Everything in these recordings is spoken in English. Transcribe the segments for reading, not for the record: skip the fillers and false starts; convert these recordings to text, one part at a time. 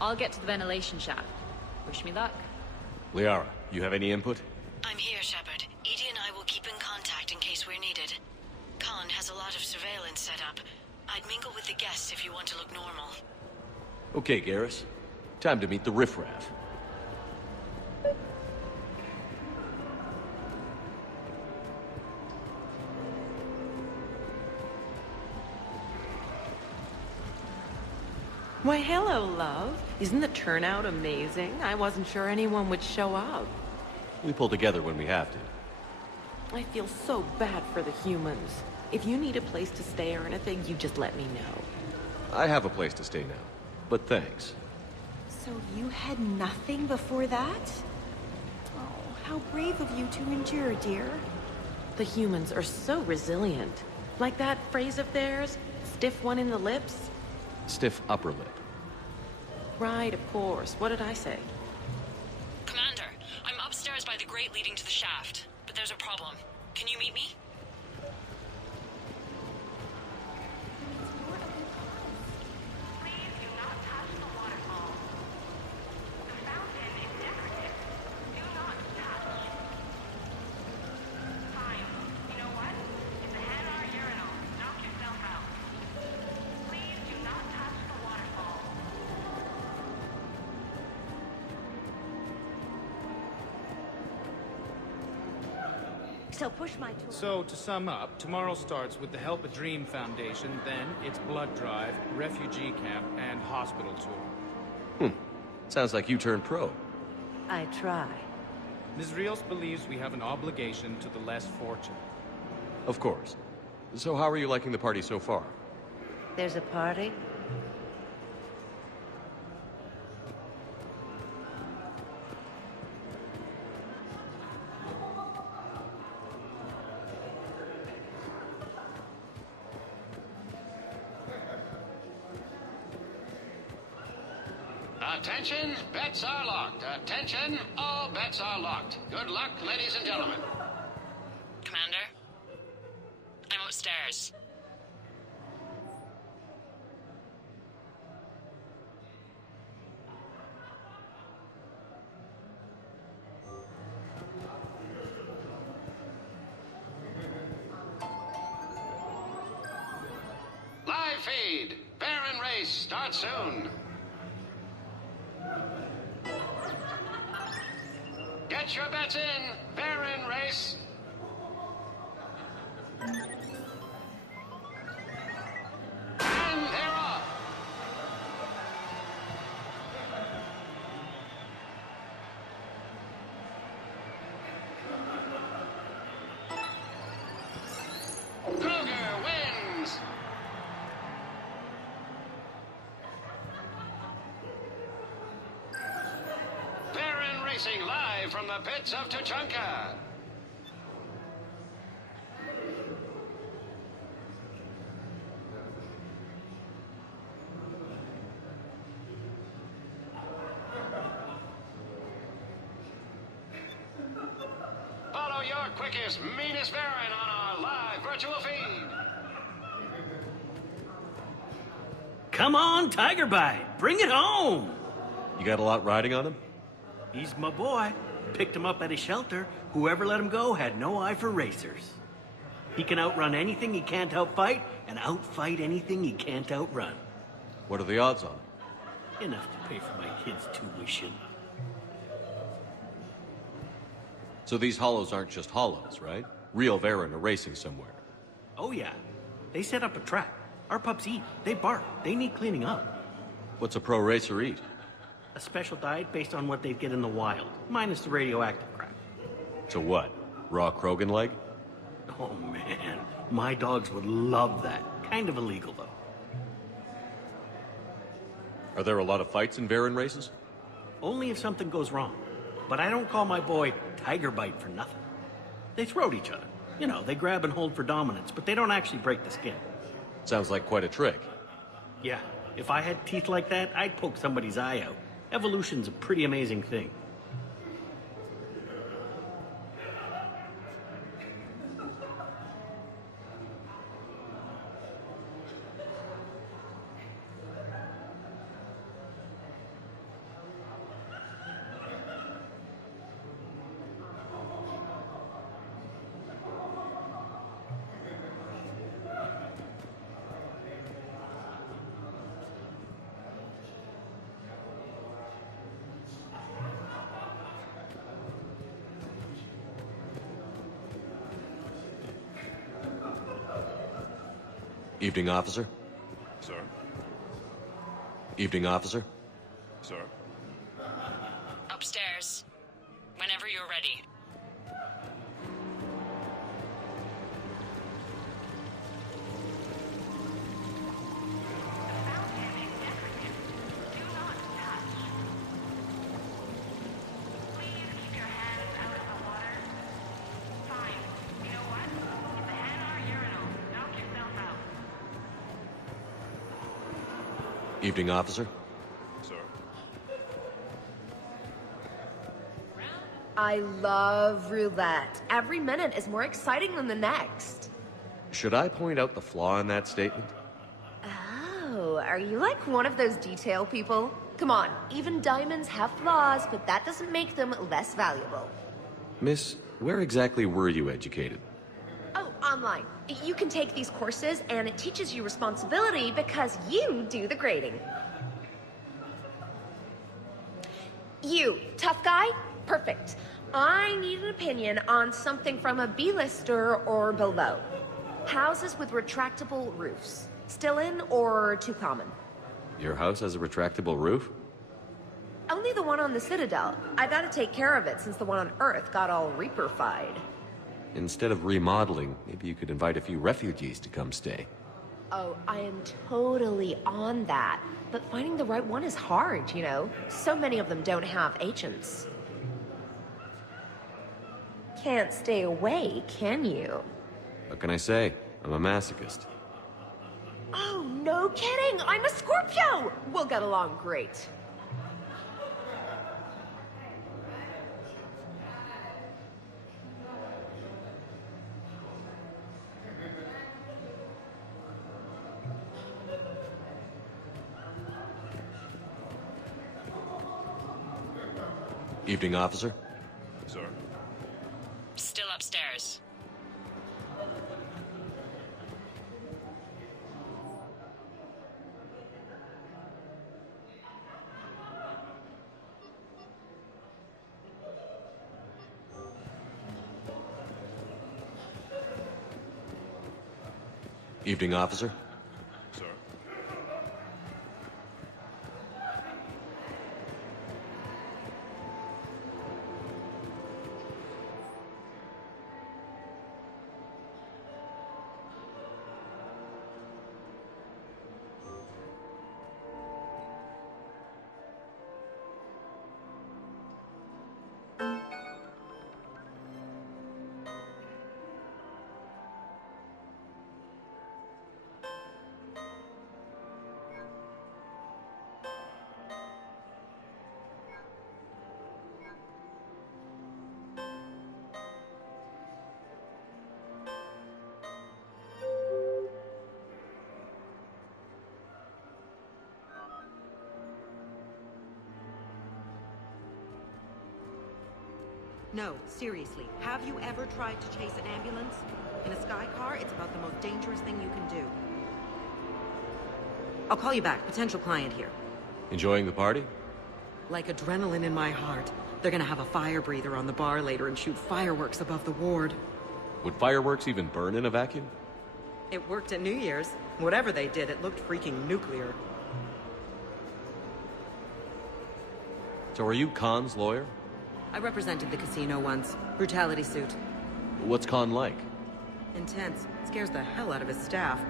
I'll get to the ventilation shaft. Wish me luck. Liara, you have any input? I'm here, Shepard. Edie and I will keep in contact in case we're needed. Khan has a lot of surveillance set up. I'd mingle with the guests if you want to look normal. Okay, Garrus. Time to meet the riffraff. Why, hello, love. Isn't the turnout amazing? I wasn't sure anyone would show up. We pull together when we have to. I feel so bad for the humans. If you need a place to stay or anything, you just let me know. I have a place to stay now, but thanks. So you had nothing before that? Oh, how brave of you to endure, dear. The humans are so resilient. Like that phrase of theirs, stiff one in the lips. Stiff upper lip. Right, of course. What did I say? Commander, I'm upstairs by the grate leading to the shaft, but there's a problem. Can you meet me? So push my tool. So, to sum up, tomorrow starts with the Help a Dream Foundation, then it's blood drive, refugee camp, and hospital tour. Sounds like you turned pro. I try. Ms. Rios believes we have an obligation to the less fortunate. Of course. So how are you liking the party so far? There's a party? Attention, bets are locked. Attention, all bets are locked. Good luck, ladies and gentlemen. Commander? I'm upstairs. Live feed. Baron race starts soon. Get your bets in. Baron race. And they're off. Kruger wins. Baron racing live from the pits of Tuchanka. Follow your quickest, meanest Baron on our live virtual feed. Come on, Tiger Bite, bring it home! You got a lot riding on him? He's my boy. Picked him up at a shelter. Whoever let him go had no eye for racers. He can outrun anything he can't outfight, and outfight anything he can't outrun. What are the odds on it? Enough to pay for my kids' tuition. So these hollows aren't just hollows, right? Real Varen are racing somewhere. Oh yeah. They set up a trap. Our pups eat. They bark. They need cleaning up. What's a pro racer eat? A special diet based on what they'd get in the wild, minus the radioactive crap. So what? Raw Krogan leg? Oh man, my dogs would love that. Kind of illegal though. Are there a lot of fights in Varen races? Only if something goes wrong. But I don't call my boy Tiger Bite for nothing. They throat each other. You know, they grab and hold for dominance, but they don't actually break the skin. Sounds like quite a trick. Yeah, if I had teeth like that, I'd poke somebody's eye out. Evolution's a pretty amazing thing. Evening, officer. Sir? Evening, officer. Sir? Upstairs. Whenever you're ready. Evening, officer. Sir? I love roulette. Every minute is more exciting than the next. Should I point out the flaw in that statement? Oh, are you like one of those detail people? Come on, even diamonds have flaws, but that doesn't make them less valuable. Miss, where exactly were you educated? Oh, online. You can take these courses, and it teaches you responsibility because you do the grading. You, tough guy? Perfect. I need an opinion on something from a B-lister or below. Houses with retractable roofs. Still in or too common? Your house has a retractable roof? Only the one on the Citadel. I gotta take care of it since the one on Earth got all Reaper-fied. Instead of remodeling, maybe you could invite a few refugees to come stay. Oh, I am totally on that. But finding the right one is hard, you know? So many of them don't have agents. Can't stay away, can you? What can I say? I'm a masochist. Oh, no kidding! I'm a Scorpio! We'll get along great. Evening, officer. Sir? Still upstairs. Evening, officer. Sir? No, seriously, have you ever tried to chase an ambulance? In a sky car, it's about the most dangerous thing you can do. I'll call you back. Potential client here. Enjoying the party? Like adrenaline in my heart. They're gonna have a fire breather on the bar later and shoot fireworks above the ward. Would fireworks even burn in a vacuum? It worked at New Year's. Whatever they did, it looked freaking nuclear. So are you Khan's lawyer? I represented the casino once. Brutality suit. What's Khan like? Intense. Scares the hell out of his staff.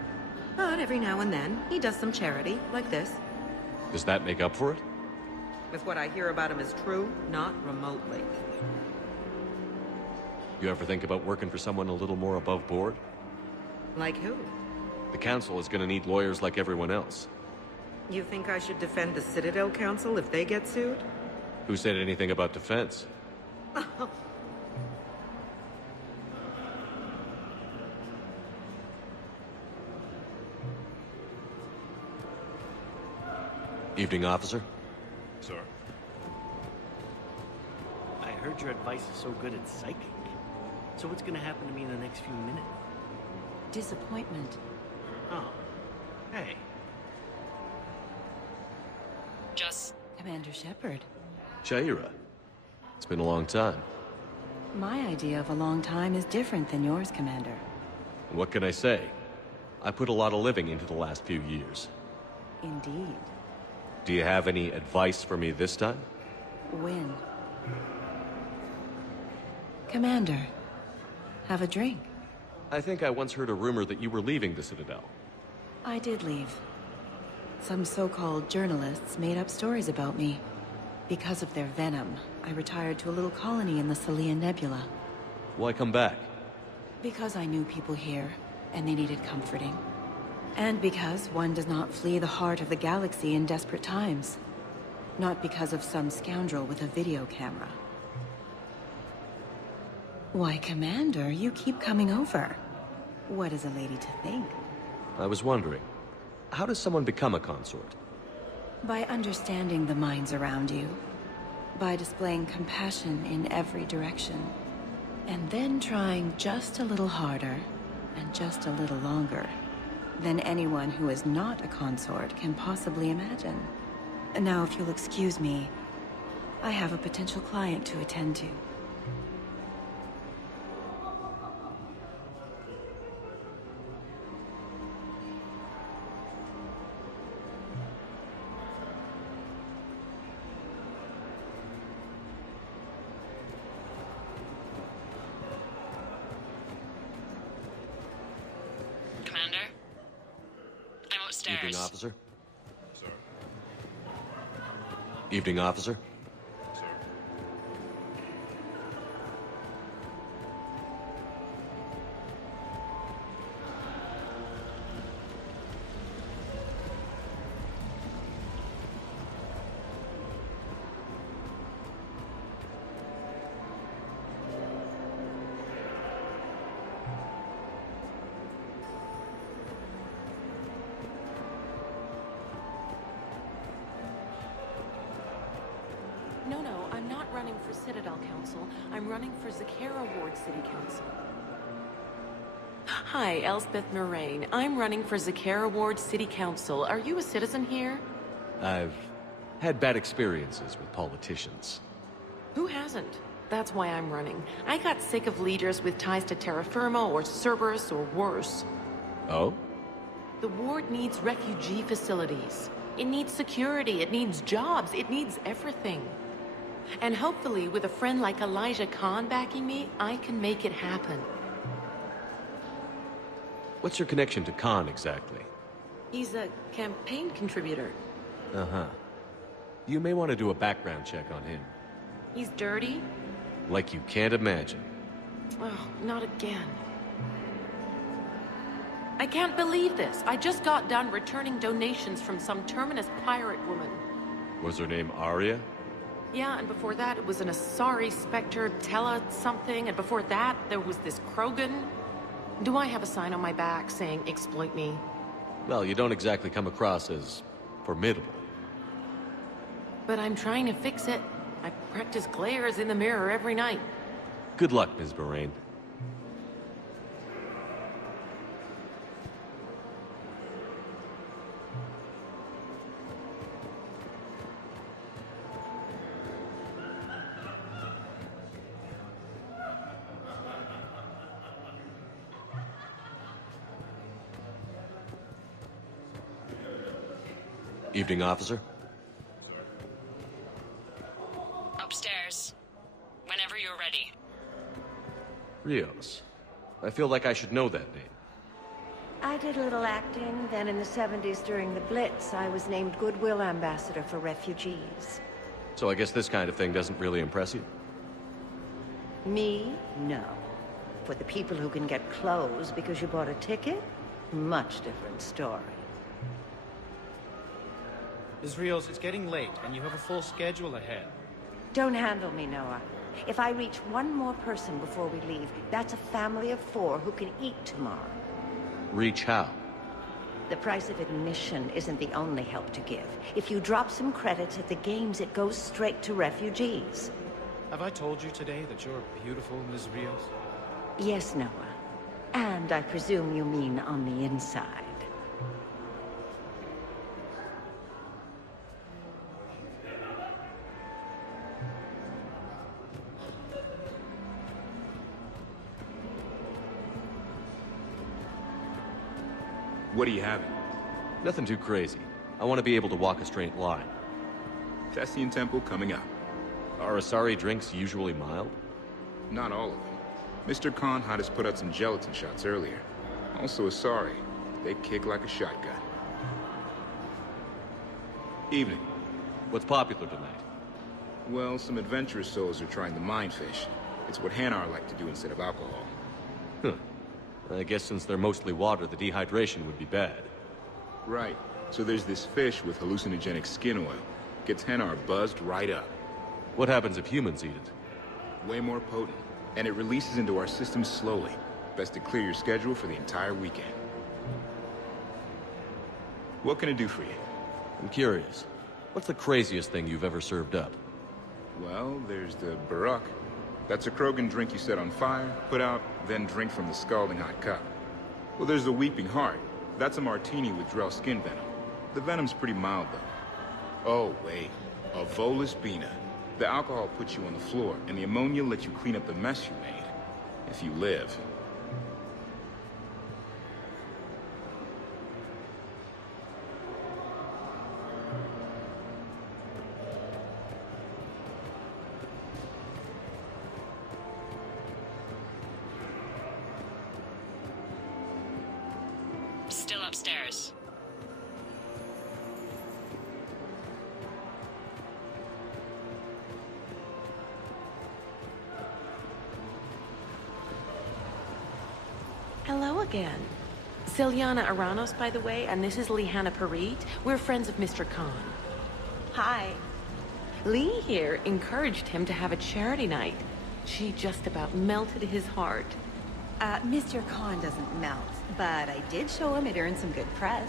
But every now and then, he does some charity, like this. Does that make up for it? If what I hear about him is true, not remotely. You ever think about working for someone a little more above board? Like who? The council is gonna need lawyers like everyone else. You think I should defend the Citadel Council if they get sued? Who said anything about defense? Evening, officer. Sir? I heard your advice is so good it's psychic. So what's gonna happen to me in the next few minutes? Disappointment. Oh. Hey. Just... Commander Shepard. Shaira. It's been a long time. My idea of a long time is different than yours, Commander. What can I say? I put a lot of living into the last few years. Indeed. Do you have any advice for me this time? Win. Commander, have a drink. I think I once heard a rumor that you were leaving the Citadel. I did leave. Some so-called journalists made up stories about me. Because of their venom, I retired to a little colony in the Celia Nebula. Why come back? Because I knew people here, and they needed comforting. And because one does not flee the heart of the galaxy in desperate times. Not because of some scoundrel with a video camera. Why, Commander, you keep coming over. What is a lady to think? I was wondering, how does someone become a consort? By understanding the minds around you. By displaying compassion in every direction. And then trying just a little harder, and just a little longer, than anyone who is not a consort can possibly imagine. Now, if you'll excuse me, I have a potential client to attend to. Evening, officer. Sir. Evening, officer. Sir. No, I'm not running for Citadel Council. I'm running for Zakera Ward City Council. Hi, Elspeth Moraine. I'm running for Zakera Ward City Council. Are you a citizen here? I've had bad experiences with politicians. Who hasn't? That's why I'm running. I got sick of leaders with ties to Terra Firma or Cerberus or worse. Oh? The ward needs refugee facilities. It needs security, it needs jobs, it needs everything. And hopefully, with a friend like Elijah Khan backing me, I can make it happen. What's your connection to Khan, exactly? He's a campaign contributor. Uh-huh. You may want to do a background check on him. He's dirty? Like you can't imagine. Oh, not again. I can't believe this. I just got done returning donations from some Terminus pirate woman. Was her name Arya? Yeah, and before that, it was an Asari Spectre, Tella something, and before that, there was this Krogan. Do I have a sign on my back saying, exploit me? Well, you don't exactly come across as formidable. But I'm trying to fix it. I practice glares in the mirror every night. Good luck, Ms. Moraine. Evening, officer. Upstairs. Whenever you're ready. Rios. I feel like I should know that name. I did a little acting, then in the 70s during the Blitz, I was named Goodwill Ambassador for Refugees. So I guess this kind of thing doesn't really impress you? Me? No. For the people who can get clothes because you bought a ticket? Much different story. Ms. Rios, it's getting late, and you have a full schedule ahead. Don't handle me, Noah. If I reach one more person before we leave, that's a family of 4 who can eat tomorrow. Reach how? The price of admission isn't the only help to give. If you drop some credits at the games, it goes straight to refugees. Have I told you today that you're beautiful, Ms. Rios? Yes, Noah. And I presume you mean on the inside. What are you having? Nothing too crazy. I want to be able to walk a straight line. Thessian Temple coming up. Are Asari drinks usually mild? Not all of them. Mr. Khan had us put out some gelatin shots earlier. Also Asari. They kick like a shotgun. Evening. What's popular tonight? Well, some adventurous souls are trying the mindfish. It's what Hanar like to do instead of alcohol. Huh. I guess since they're mostly water, the dehydration would be bad. Right. So there's this fish with hallucinogenic skin oil. Gets Hanar buzzed right up. What happens if humans eat it? Way more potent. And it releases into our system slowly. Best to clear your schedule for the entire weekend. What can I do for you? I'm curious. What's the craziest thing you've ever served up? Well, there's the Barak. That's a Krogan drink you set on fire, put out, then drink from the scalding hot cup. Well, there's the Weeping Heart. That's a martini with Drell skin venom. The venom's pretty mild, though. Oh, wait. A Volus Bina. The alcohol puts you on the floor, and the ammonia lets you clean up the mess you made. If you live. Still upstairs. Hello again. Ciliana Aranos, by the way, and this is Lihanna Parit. We're friends of Mr. Khan. Hi. Lee here encouraged him to have a charity night. She just about melted his heart. Mr. Khan doesn't melt, but I did show him it earned some good press.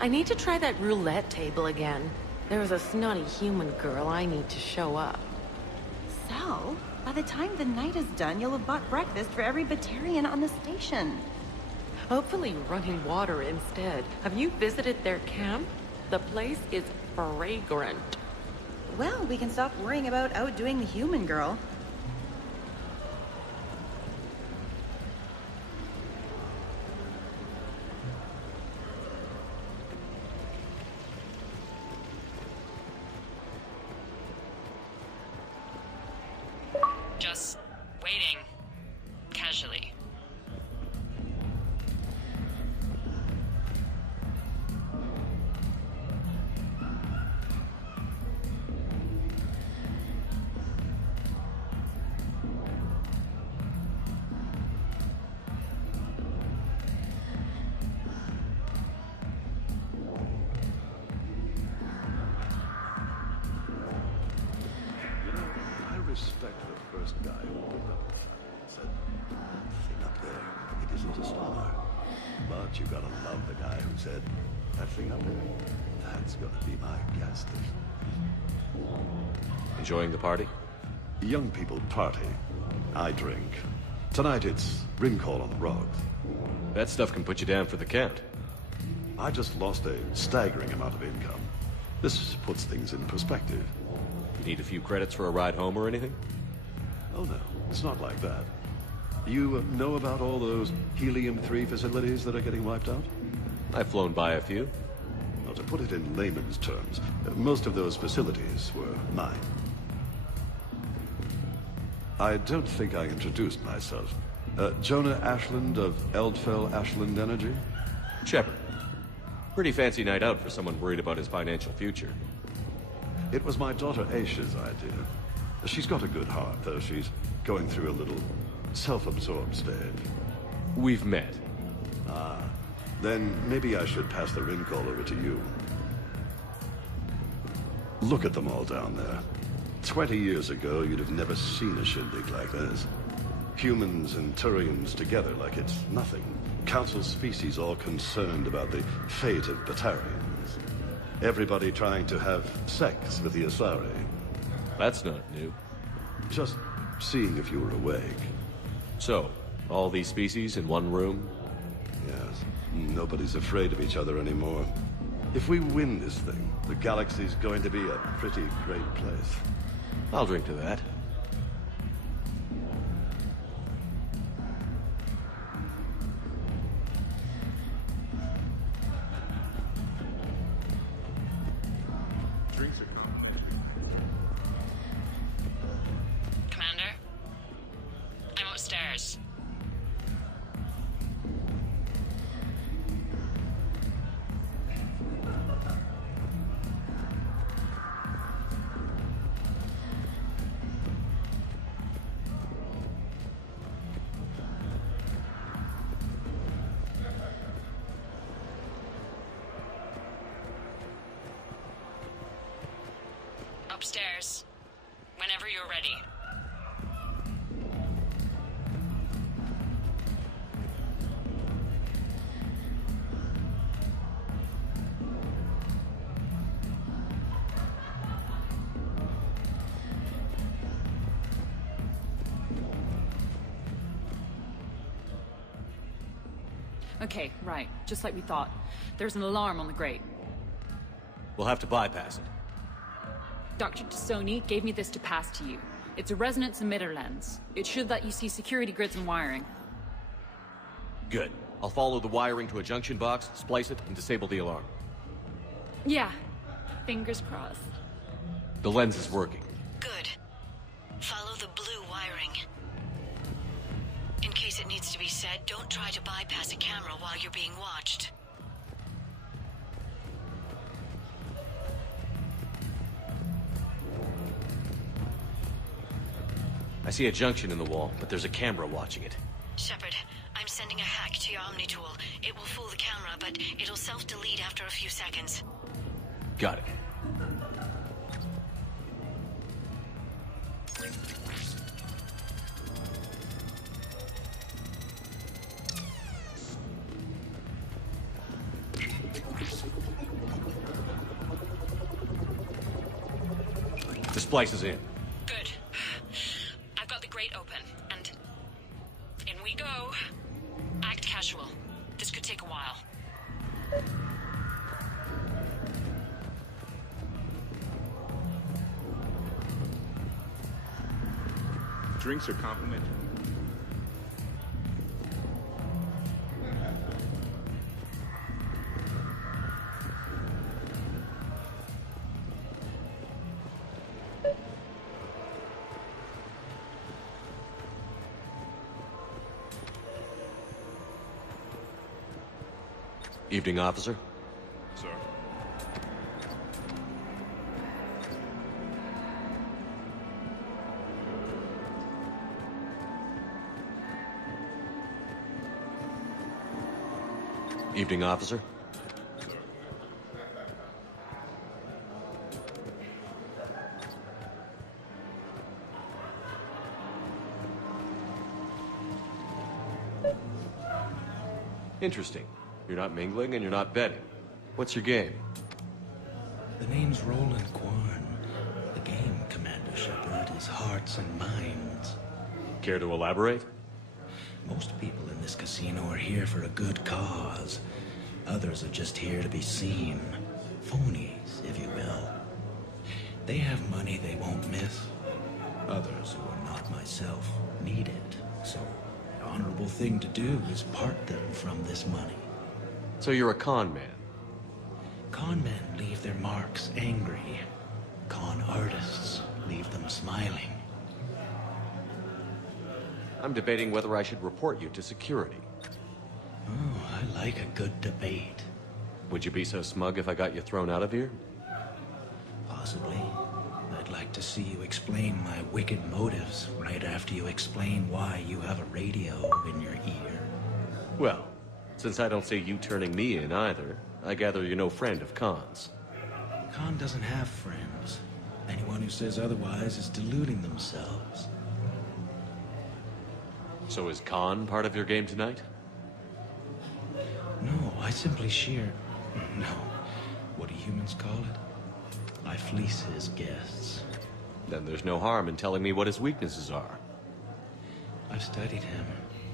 I need to try that roulette table again. There's a snotty human girl I need to show up. So, by the time the night is done, you'll have bought breakfast for every Batarian on the station. Hopefully running water instead. Have you visited their camp? The place is fragrant. Well, we can stop worrying about outdoing the human girl. Just waiting. Casually. I respect the first guy who looked up and said, "That thing up there, it isn't a star." But you gotta love the guy who said, "That thing up there, that's gonna be my gas station." Enjoying the party? Young people party. I drink. Tonight it's ring call on the rocks. That stuff can put you down for the count. I just lost a staggering amount of income. This puts things in perspective. You need a few credits for a ride home or anything? Oh no, it's not like that. You know about all those Helium-3 facilities that are getting wiped out? I've flown by a few. Well, to put it in layman's terms, most of those facilities were mine. I don't think I introduced myself. Jonah Ashland of Eldfell Ashland Energy? Shepard. Pretty fancy night out for someone worried about his financial future. It was my daughter Aisha's idea. She's got a good heart, though she's going through a little self-absorbed stage. We've met. Ah, then maybe I should pass the ring call over to you. Look at them all down there. 20 years ago, you'd have never seen a shindig like this. Humans and Turians together like it's nothing. Council species all concerned about the fate of Batarians. Everybody trying to have sex with the Asari. That's not new. Just seeing if you were awake. So, all these species in one room? Yes. Nobody's afraid of each other anymore. If we win this thing, the galaxy's going to be a pretty great place. I'll drink to that. Drinks are coming. Commander? I'm upstairs. Upstairs. Whenever you're ready. Okay, right. Just like we thought. There's an alarm on the grate. We'll have to bypass it. Dr. Tassoni gave me this to pass to you. It's a resonance emitter lens. It should let you see security grids and wiring. Good. I'll follow the wiring to a junction box, splice it, and disable the alarm. Yeah. Fingers crossed. The lens is working. Good. Follow the blue wiring. In case it needs to be said, don't try to bypass a camera while you're being watched. I see a junction in the wall, but there's a camera watching it. Shepard, I'm sending a hack to your Omni tool. It will fool the camera, but it'll self-delete after a few seconds. Got it. The splice is in. Good. I've got the grate open, and in we go. Act casual. This could take a while. Drinks are complimentary. Evening, officer. Sir. Evening, officer. Interesting. You're not mingling and you're not betting. What's your game? The name's Roland Kwan. The game, Commander Shepard, is hearts and minds. Care to elaborate? Most people in this casino are here for a good cause. Others are just here to be seen. Phonies, if you will. They have money they won't miss. Others, who are not myself, need it. So, the honorable thing to do is part them from this money. So you're a con man? Con men leave their marks angry. Con artists leave them smiling. I'm debating whether I should report you to security. Oh, I like a good debate. Would you be so smug if I got you thrown out of here? Possibly. I'd like to see you explain my wicked motives right after you explain why you have a radio in your ear. Well, since I don't see you turning me in either, I gather you're no friend of Khan's. Khan doesn't have friends. Anyone who says otherwise is deluding themselves. So is Khan part of your game tonight? No, I simply shear... No. What do humans call it? I fleece his guests. Then there's no harm in telling me what his weaknesses are. I've studied him.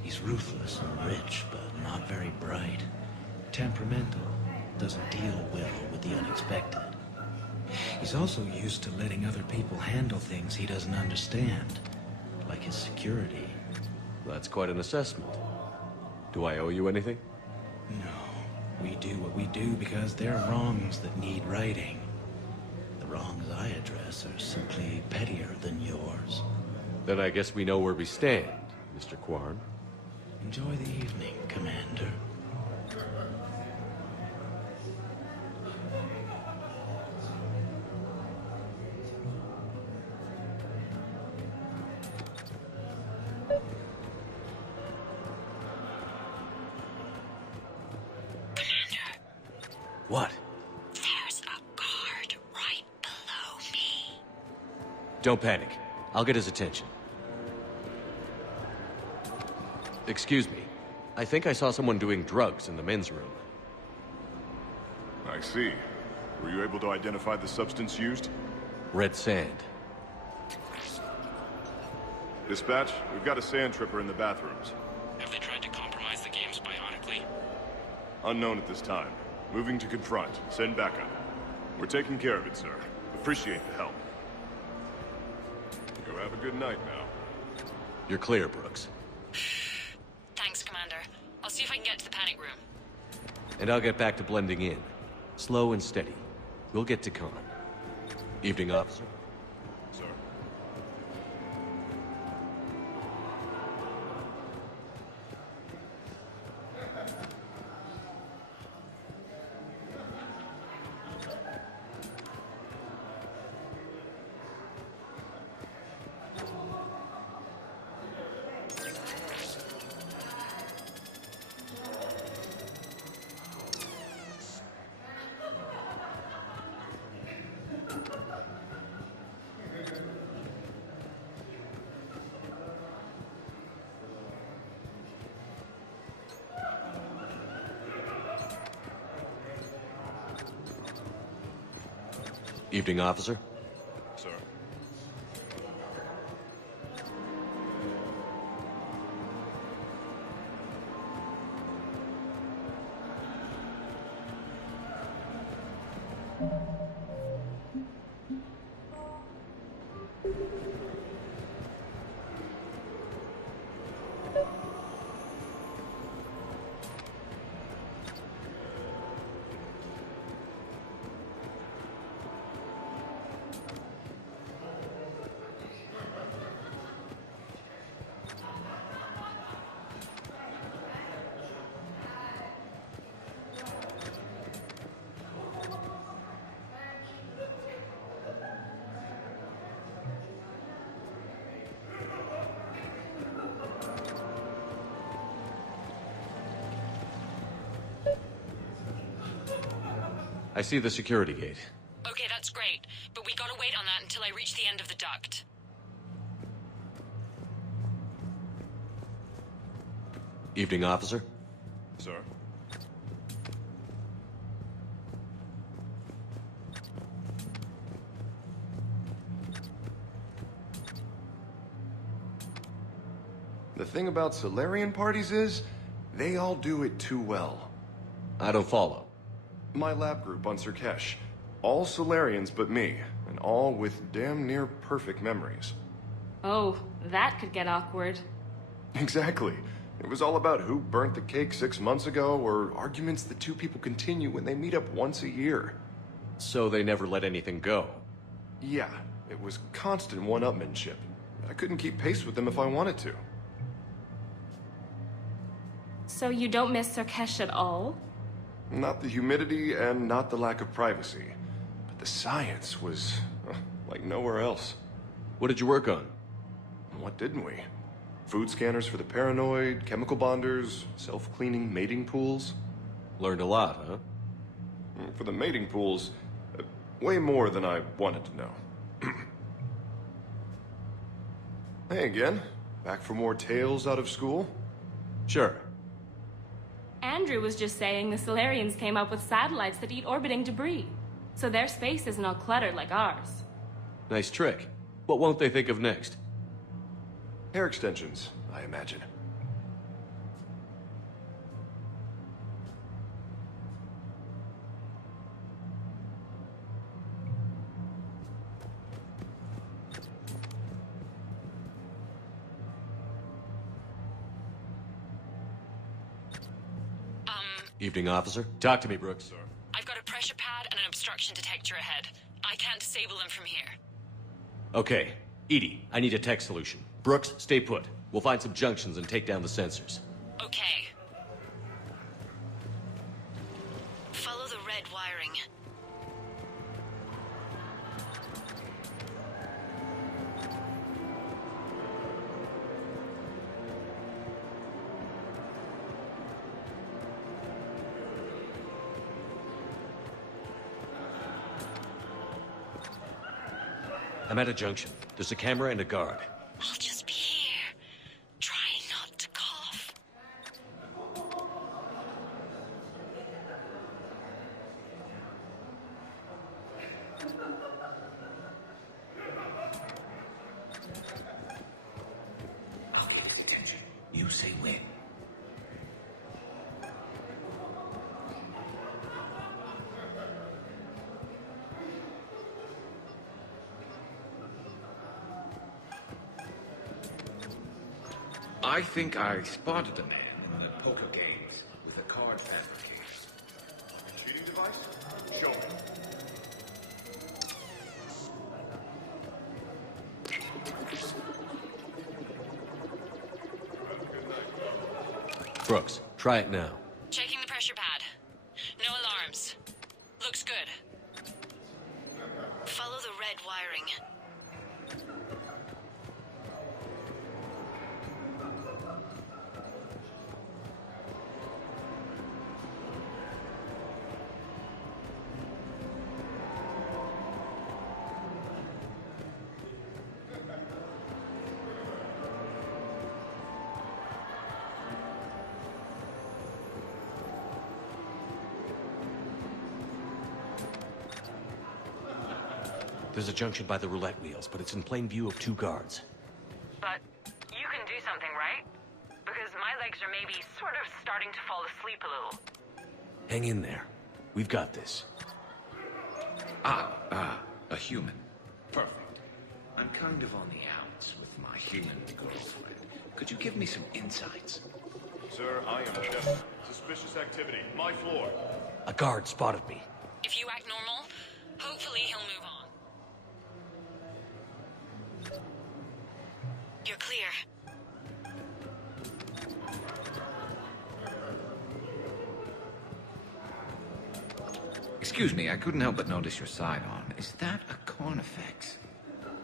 He's ruthless and rich, but not very bright. Temperamental. Doesn't deal well with the unexpected. He's also used to letting other people handle things he doesn't understand. Like his security. That's quite an assessment. Do I owe you anything? No. We do what we do because there are wrongs that need righting. The wrongs I address are simply pettier than yours. Then I guess we know where we stand, Mr. Quarn. Enjoy the evening, Commander. What? There's a guard right below me. Don't panic. I'll get his attention. Excuse me. I think I saw someone doing drugs in the men's room. I see. Were you able to identify the substance used? Red sand. Dispatch, we've got a sand tripper in the bathrooms. Have they tried to compromise the games bionically? Unknown at this time. Moving to confront. Send backup. We're taking care of it, sir. Appreciate the help. Go have a good night now. You're clear, Brooks. Thanks, Commander. I'll see if I can get to the panic room. And I'll get back to blending in. Slow and steady. We'll get to Khan. Evening, officer. Sir. Evening, officer. Sir. I see the security gate. Okay, that's great. But we gotta wait on that until I reach the end of the duct. Evening, officer. Sir. The thing about Solarian parties is, they all do it too well. I don't follow. My lab group on Surkesh. All Solarians but me, and all with damn near perfect memories. Oh, that could get awkward. Exactly. It was all about who burnt the cake 6 months ago, or arguments that two people continue when they meet up once a year. So they never let anything go? Yeah, it was constant one-upmanship. I couldn't keep pace with them if I wanted to. So you don't miss Surkesh at all? Not the humidity and not the lack of privacy. But the science was like nowhere else. What did you work on? What didn't we? Food scanners for the paranoid, chemical bonders, self-cleaning mating pools. Learned a lot, huh? For the mating pools, way more than I wanted to know. Hey again. Back for more tales out of school? Sure. Andrew was just saying the Solarians came up with satellites that eat orbiting debris. So their space isn't all cluttered like ours. Nice trick. What won't they think of next? Hair extensions, I imagine. Evening, officer. Talk to me, Brooks. I've got a pressure pad and an obstruction detector ahead. I can't disable them from here. Okay. Edie, I need a tech solution. Brooks, stay put. We'll find some junctions and take down the sensors. Okay. Follow the red wiring. I'm at a junction. There's a camera and a guard. I'll just be here. Try not to cough. I'll get his attention. You say when. I think I spotted a man in the poker games with a card fabricator. Cheating device? Show me. Brooks, try it now. Checking the pressure pad. No alarms. Looks good. Follow the red wiring. There's a junction by the roulette wheels, but it's in plain view of 2 guards. But you can do something, right? Because my legs are maybe sort of starting to fall asleep a little. Hang in there. We've got this. A human. Perfect. I'm kind of on the outs with my human girlfriend. Could you give me some insights? Sir, I am Chef. Suspicious activity. My floor. A guard spotted me. If you act normal, hopefully he'll move on. You're clear. Excuse me, I couldn't help but notice your sidearm. Is that a Carnifex?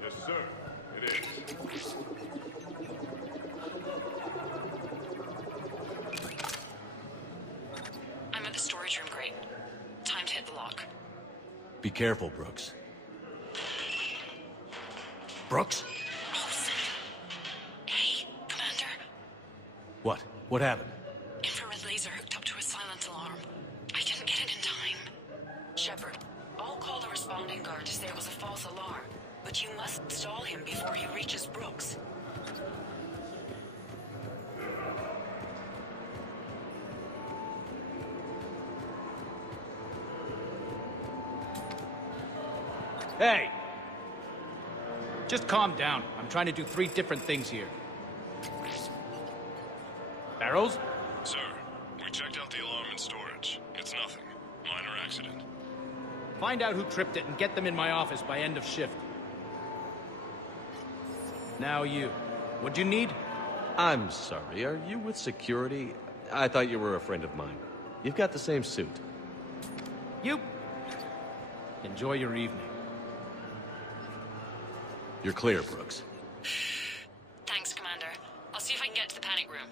Yes, sir. It is. I'm at the storage room grate. Time to hit the lock. Be careful, Brooks. Brooks? Hey, Commander. What? What happened? Infrared laser hooked up to a silent alarm. I didn't get it in time. Shepard, I'll call the responding guard to say it was a false alarm, but you must stall him before he reaches Brooks. Hey! Just calm down. I'm trying to do 3 different things here. Barrows? Sir, we checked out the alarm in storage. It's nothing. Minor accident. Find out who tripped it and get them in my office by end of shift. Now you. What'd you need? I'm sorry, are you with security? I thought you were a friend of mine. You've got the same suit. You. Enjoy your evening. You're clear, Brooks. Thanks, Commander. I'll see if I can get to the panic room.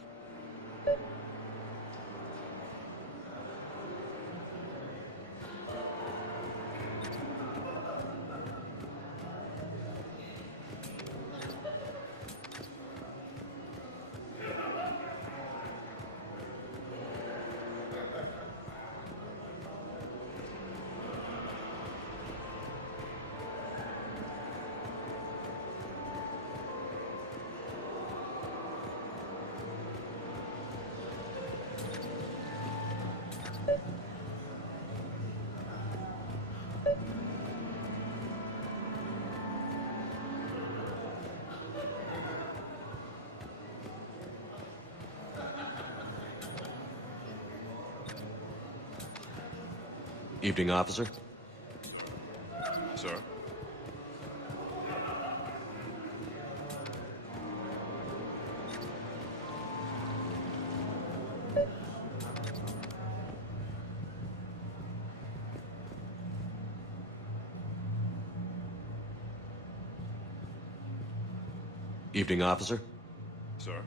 Evening, officer. Sir? Evening, officer. Sir?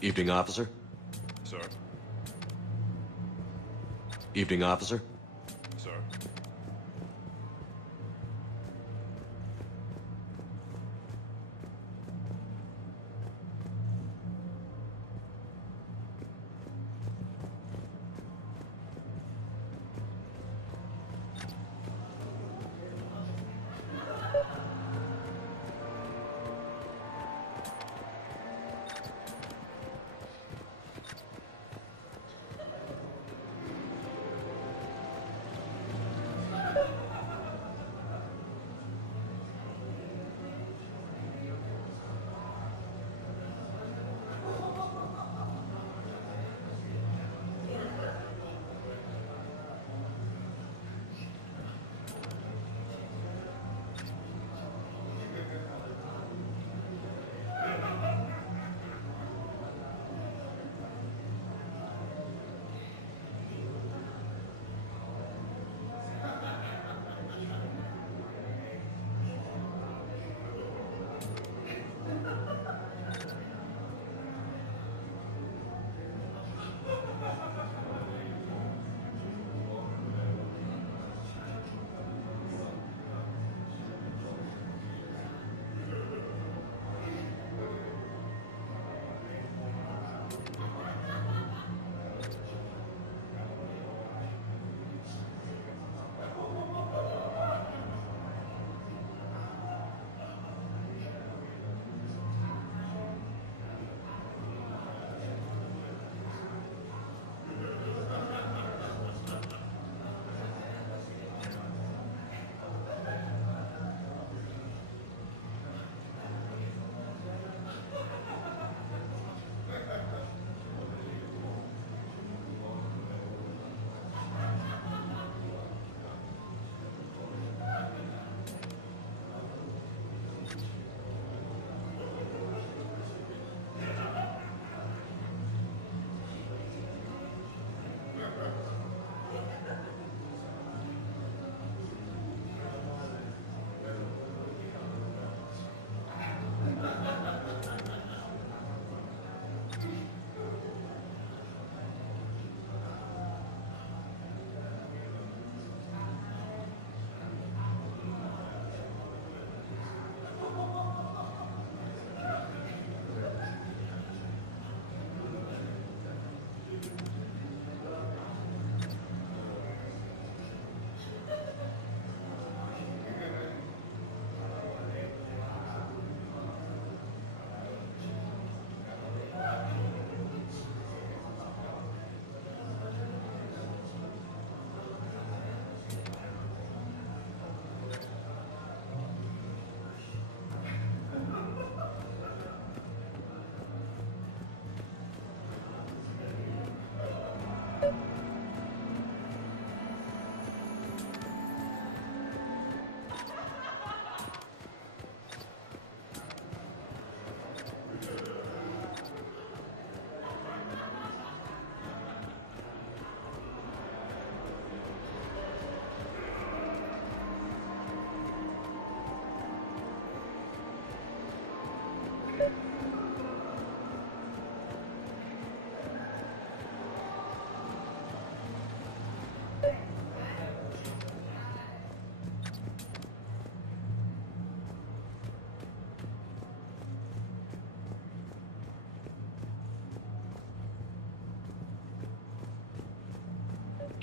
Evening, officer. Sir? Evening, officer. Sir?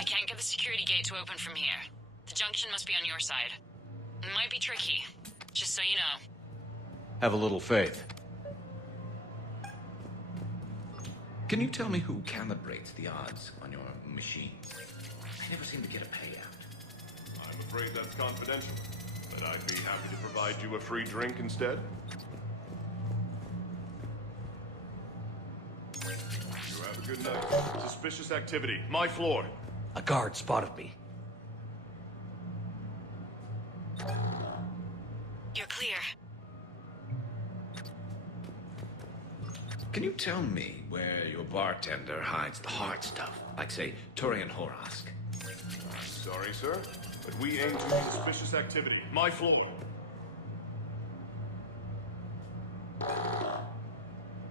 Can't get the security gate to open from here. The junction must be on your side. It might be tricky, just so you know. Have a little faith. Can you tell me who calibrates the odds on your machines? I never seem to get a payout. I'm afraid that's confidential, but I'd be happy to provide you a free drink instead. You have a good night. Suspicious activity. My floor. A guard spotted me. Can you tell me where your bartender hides the hard stuff? Like, say, Turian Horosk? Sorry, sir, but we aim to suspicious activity. My floor.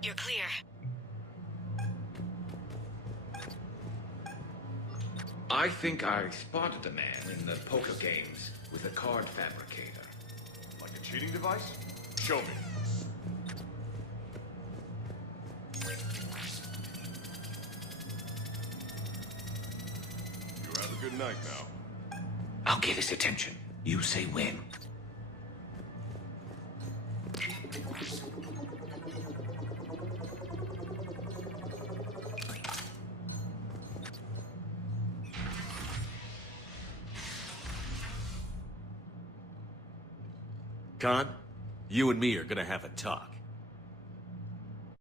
You're clear. I think I spotted a man in the poker games with a card fabricator. Like a cheating device? Show me. You have a good night now. I'll get his attention. You say when. Khan, you and me are gonna have a talk.